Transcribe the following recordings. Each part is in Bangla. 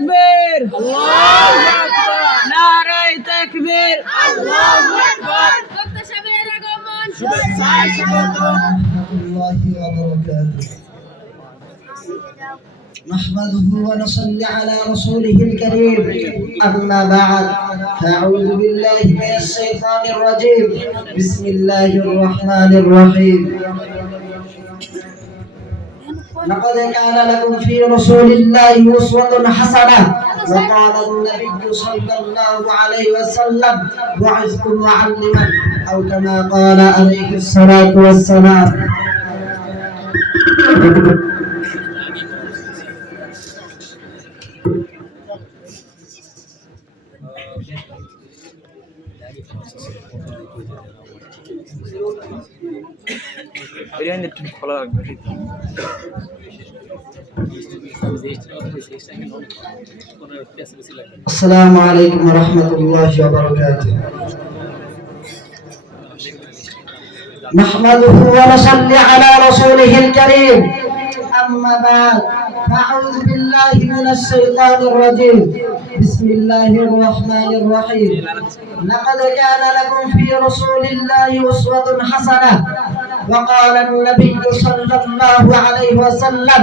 তাকবীর, আল্লাহু আকবার, নারায়ে তাকবীর, আল্লাহু আকবার। ডক্টর সাহেবের আগমন, শুভেচ্ছায় স্বাগতম। نحمده ونصلي على رسوله الكريم أما بعد فأعوذ بالله من الشيطان الرجيم بسم الله الرحمن الرحيم لقد كان لكم في رسول الله أسوة حسنة وقال النبي صلى الله عليه وسلم بعثت معلما أو كما قال عليه الصلاة والسلام খোলা রাখবে। السلام عليكم ورحمة الله وبركاته نحمده ونصلي على رسوله الكريم أما بعد فأعوذ بالله من الشيطان الرجيم بسم الله الرحمن الرحيم لقد كان لكم في رسول الله أسوة حسنة وقال النبي صلى الله عليه وسلم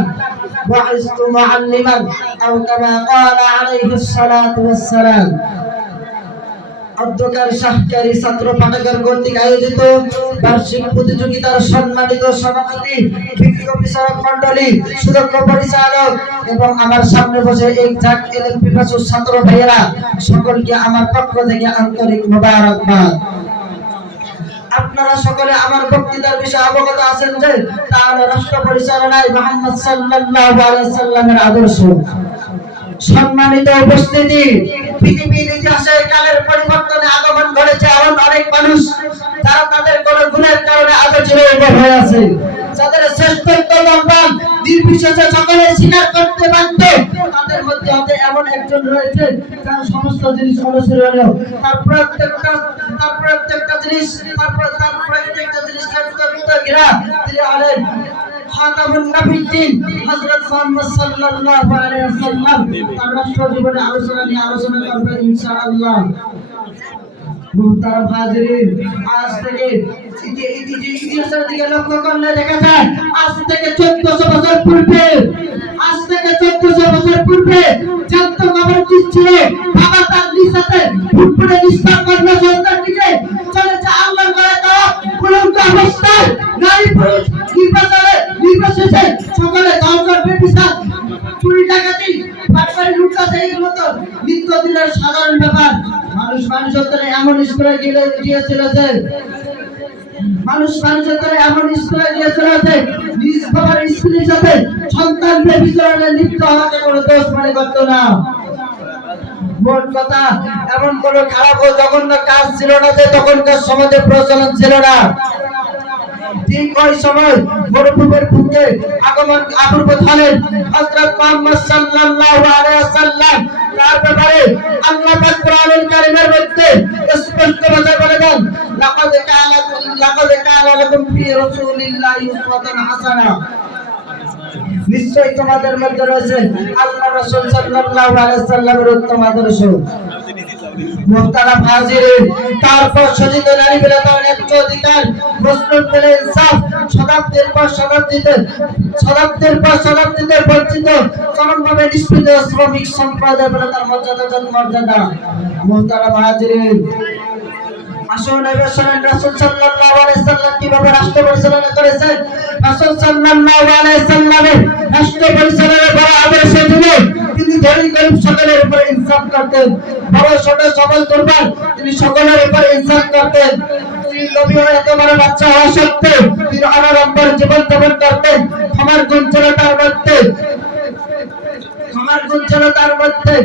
بعثت معلما أو كما قال عليه الصلاة والسلام অধ্যকার শাহকারী ছাত্র পাঠাগার কর্তৃক আয়োজিত বার্ষিক প্রতিযোগিতার সম্মানিত সভাপতি, বিজ্ঞ বিচারক মণ্ডলী, সুদক্ষ পরিচালক এবং আমার সামনে বসে এক ঝাঁক এলএলবি পাশের ছাত্র ভাইয়েরা, সকলকে আমার পক্ষ থেকে আন্তরিক মোবারকবাদ। আপনারা সকলে আমার বক্তৃতার বিষয়ে অবগত আছেন যে তা হলো রাষ্ট্র পরিচালনায় মুহাম্মদ সাল্লাল্লাহু আলাইহি সাল্লামের আদর্শ। সম্মানিত উপস্থিতি, পৃথিবীর ইতিহাসে কালের পরিবর্তনে আগমন ঘটেছে এমন অনেক মানুষ যারা তাদের কোন গুণের কারণে আজও চিরউপর হয়ে আছে, যাদের শ্রেষ্ঠত্ব দম্পন নির্বিশেষে সকলে স্বীকার করতে বাধ্য। তাদের মধ্যে হতে এমন একজন রয়েছে যার সমস্ত জিনিস অনুসরণীয়, তার প্রত্যেকটা জিনিস ঘেরা। তিনি হলেন খাতামুন নবিয়্যিন হযরত মুহাম্মদ সাল্লাল্লাহু আলাইহি ওয়াসাল্লাম। তার রাষ্ট্র জীবনে আলোচনা করবে ইনশাআল্লাহ। মুহতারাম হাজিরিন, আজ থেকে ইতিহাসের দিকে লক্ষ্য করলে দেখা যায় আজ থেকে 1400 বছর পূর্বে জানতো খবর কি ছিল, বাবা তার নিসাতে ফুটফুটে নিষ্পাপ কন্যা সন্তানটিকে চলেছে আল্লাহর ঘরে দেওয়া কুলঙ্গ অবস্থায় নারী পুরুষ নির্বিশেষে সকলে ধ্বংসের ব্যভিচার, চুরি ডাকাতি, বাটপারি লুটপাট এগুলো তো নিত্যদিনের সাধারণ ব্যাপার। মানুষ মানুষত্বরে এমন স্তরে গিয়েছিল যে নিজ বাবার স্ত্রীর সাথে সন্তান ব্যভিচারে লিপ্ত হওয়াকে কোনো দোষ মনে করতো না। মোট কথা, এমন কোনো খারাপ ও জঘন্য কাজ ছিল না যে তখনকার সমাজে প্রচলন ছিল না। ঠিক ওই সময় মরুভূমির বুকে আবির্ভূত হলেন হযরত মুহাম্মদ সাল্লাল্লাহু আলাইহি ওয়াসাল্লাম। তার ব্যাপারে আল্লাহ পাক কোরআনুল কারীমের মধ্যে স্পষ্ট ভাষায় বলেছেন, লাকাদ কানা লাকুম ফি রাসূলিল্লাহি উসওয়াতুন হাসানাহ। নিশ্চয়ই তোমাদের মধ্যে রয়েছে আল্লাহর রাসূল সাল্লাল্লাহু আলাইহি ওয়াসাল্লামের উত্তম আদর্শ। মুহতারাম হাজিরিন, তারপর সজিত নারী বিলাতার ন্যায্য অধিকার, মুসলিম পেলে ইনসাফ, শতাব্দীর পর শতাব্দীতে বঞ্চিত, চরমভাবে নিষ্পৃত শ্রমিক সম্প্রদায় বলে তার মর্যাদা। মুহতারাম হাজিরিন, আসুন এবার শোনেন রাসূল সাল্লাল্লাহু আলাইহি সাল্লাম কিভাবে রাষ্ট্র পরিচালনা করেছেন। রাসূল সাল্লাল্লাহু আলাইহি সাল্লামের রাষ্ট্র পরিচালনার বড় আদর্শ ছিল তিনি ধনী গরিব সকলের উপর ইনসাফ করতেন। বড় ছোট সবল দুর্বল তিনি সকলের উপর ইনসাফ করতেন। তিনি নবী হয়ে এত বড় বাচ্চা হওয়া সত্ত্বেও তিনি অনাড়ম্বর জীবন যাপন করতেন। ক্ষমার গুণ ছিল তার মধ্যে।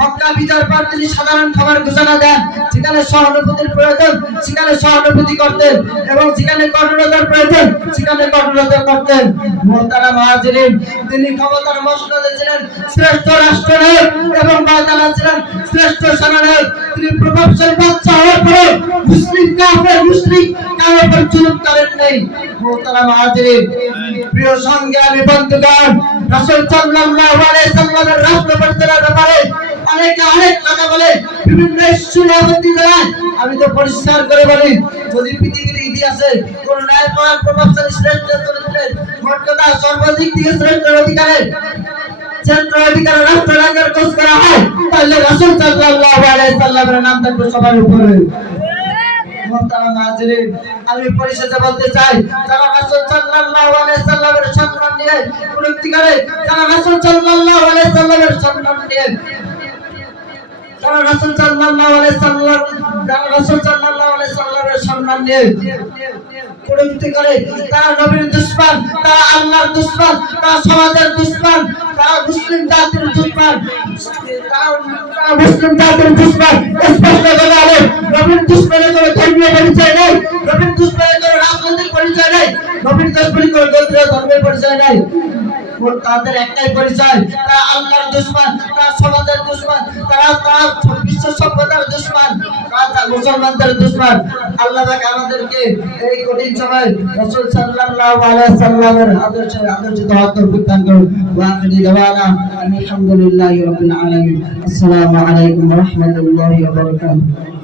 মক্কা বিজয়ের পর তিনি সাধারণ ক্ষমার ঘোষণা দেন। যেখানে সহানুভূতির প্রয়োজন সেখানে সহানুভূতি করতেন এবং যেখানে কঠোরতার প্রয়োজন সেখানে কঠোরতা করতেন। মুহতারাম হাজিরিন, তিনি ক্ষমতার মসনদে ছিলেন শ্রেষ্ঠ রাষ্ট্রনায়ক এবং ময়দানে ছিলেন শ্রেষ্ঠ সেনানায়ক। তিনি প্রভাবশালী বাদশা হওয়ার পরে মুসলিম কারো উপর জুলুম করেন নাই। মুহতারাম হাজিরিন, প্রিয় সংগ্রামী বন্ধুগণ, রাসূল সাল্লাল্লাহু আলাইহি সাল্লামের রাষ্ট্র পরিচালনা অনেকে অনেক কথা বলে, বিভিন্ন ইস্যুতে আপত্তি জানায়। আমি তো পরিষ্কার করে বলি, যদি পৃথিবীর ইতিহাসে কোন ন্যায়পরায়ণ প্রভাবশালী শ্রেষ্ঠ চরিত্রের মর্যাদা সর্বাধিক থেকে শ্রেষ্ঠ অধিকারের রাষ্ট্র রাখার খোঁজ করা হয়, তাহলে রাসূল সাল্লাল্লাহু আলাইহি সাল্লামের নাম থাকবে সবার উপরে। মোহতারাম হাজিরিন, আমি পরিশেষে বলতে চাই, যারা রাসূল সাল্লাল্লাহু আলাইহি সাল্লামের সম্মান নিয়ে কুরুক্তি করে, যারা রাসূল সাল্লাল্লাহু আলাইহি সাল্লামের সম্মান নিয়ে, যারা রাসূল সাল্লাল্লাহু আলাইহি সাল্লামের সম্মান নিয়ে কুরুক্তি করে, তারা নবীর দুশমন, তারা আল্লাহর দুশমন, তারা সমাজের দুশমন, তারা মুসলিম জাতির দুশমন, তারা মুসলিম জাতির দুশমন। স্পষ্ট করে আলো, নবীর দুশমনের কোনো ধর্মীয় পরিচয় নেই, নবীর দুশমনের কোনো রাজনৈতিক পরিচয় নেই, নবীর দুশমনের কোনো গোত্রীয় ধর্মের পরিচয় নেই। তাদের একটাই পরিচয়, তারা আল্লাহর দুশমন, তারা সমাজের দুশমন, তারা বিশ্ব সভ্যতার দুশমন, তারা মুসলমানদের দুশমন। আল্লাহ পাক আমাদেরকে এই কঠিন সময় রাসূল সাল্লাল্লাহু আলাইহি সাল্লামের আদর্শে তওয়াক্কুল দান করুন। ওয়া আখিরু দাওয়ানা আলহামদুলিল্লাহি রাব্বিল আলামিন। আসসালামু আলাইকুম ওয়া রাহমাতুল্লাহি ওয়া বারাকাতুহু।